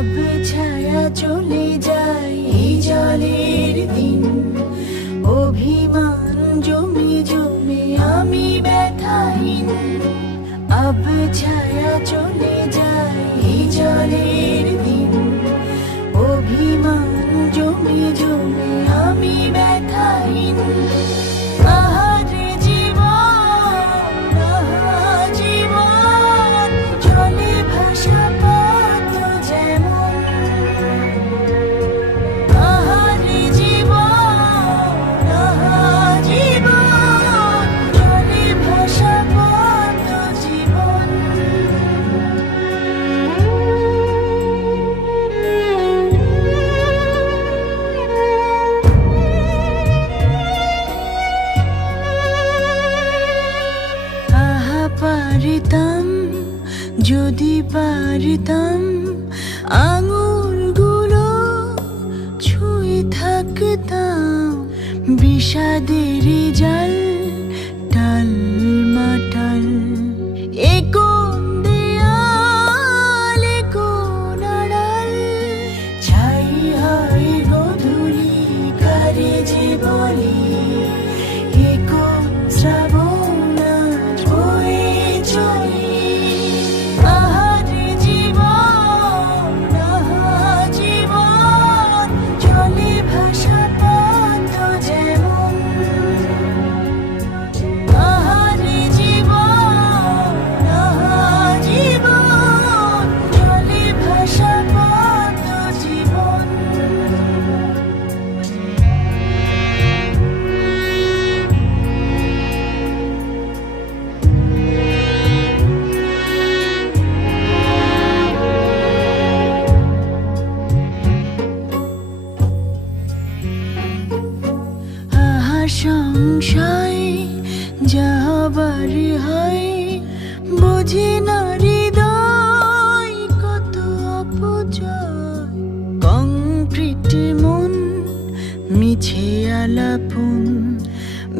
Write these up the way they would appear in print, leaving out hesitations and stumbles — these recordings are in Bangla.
अब ছায়া চলে যায় এই জলের দিন অভিমান জমে জমে আমি ব্যথাহীন अब ছায়া চলে যায় এই জলের দিন অভিমান জমে জমে আমি ব্যথাহীন আহারে জীবন আহা জীবন জলে ভাসা পথ যেমন আহারে জীবন আহা জীবন জলে ভাসা পথ জীবন আহা পারিতাম যদি পারিতাম আঙুলগুলো ছুঁয়ে থাকতাম বিষাদের জাল টাল মাটাল এ কোন দেয়াল এ কোন আড়াল ছাই হয় গধূলি কারে যে বলি এ কোন শ্রাবণ আজ বয়ে চলি আহারে জীবন আহা জীবন জলে ভাসা পথ যেমন আহারে জীবন আহা জীবন জলে ভাসা পথ জীবন আহা সংশয় যাবার হয় বোঝে না হৃদয় কত অপচয় কংক্রিট মন মিছে আলাপন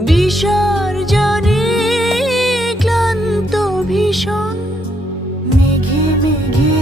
বিসর্জনে ক্লান্ত ভীষণ মেঘে মেঘে